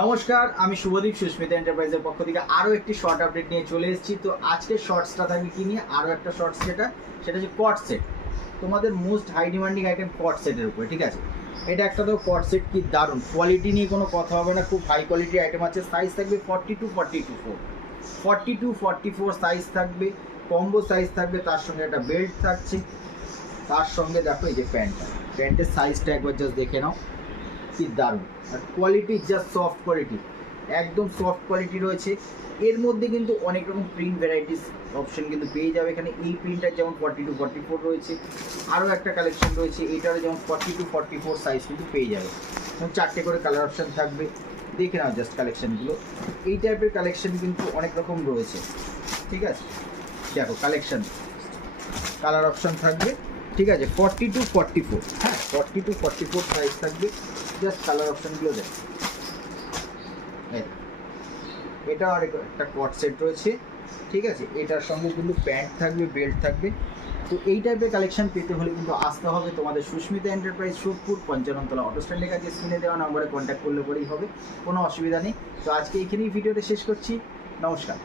নমস্কার, আমি শুভদীপ সুস্মিতা এন্টারপ্রাইজের পক্ষ থেকে আরও একটি শর্ট আপডেট নিয়ে চলে এসেছি। তো আজকের শর্টসটা থাকবে কি নিয়ে, আরও একটা শর্টস সেটা হচ্ছে কট সেট। তোমাদের মোস্ট হাই ডিমান্ডিং আইটেম কট সেটের উপরে, ঠিক আছে। এটা একটা তো কট সেট, কি দারুণ কোয়ালিটি নিয়ে কোনো কথা হবে না, খুব হাই কোয়ালিটি আইটেম আছে। সাইজ থাকবে 42-44 সাইজ থাকবে, কম্বো সাইজ থাকবে, তার সঙ্গে একটা বেল্ট থাকছে, তার সঙ্গে দেখো এই যে প্যান্টের সাইজটা একবার জাস্ট দেখে নাও, কি দারুণ। আর কোয়ালিটি জাস্ট সফট কোয়ালিটি, একদম সফট কোয়ালিটি রয়েছে। এর মধ্যে কিন্তু অনেক রকম প্রিন্ট ভ্যারাইটিস অপশন কিন্তু পেয়ে যাবে এখানে। এই প্রিন্টটার যেমন 42-44 রয়েছে, আরও একটা কালেকশন রয়েছে এইটারও যেমন 42-44 সাইজ কিন্তু পেয়ে যাবে, এবং 4টে করে কালার অপশান থাকবে। দেখে নাও জাস্ট কালেকশানগুলো, এই টাইপের কালেকশন কিন্তু অনেক রকম রয়েছে, ঠিক আছে। দেখো কালেকশান, কালার অপশান থাকবে, ঠিক আছে। 42-44, হ্যাঁ 42-44 সাইজ থাকবে। জাস্ট কালার অপশানগুলো দেখ, এটা আর একটা কট সেট রয়েছে, ঠিক আছে। এটার সঙ্গে কিন্তু প্যান্ট থাকবে, বেল্ট থাকবে। তো এই টাইপের কালেকশন পেতে হলে কিন্তু আসতে হবে তোমাদের সুস্মিতা এন্টারপ্রাইজ, সোদপুর 55তলা অটো স্ট্যান্ডের কাছে। স্ক্রিনে দেওয়া নম্বরে কন্ট্যাক্ট করলে পরেই হবে, কোনো অসুবিধা নেই। তো আজকে এইখানেই ভিডিওটা শেষ করছি, নমস্কার।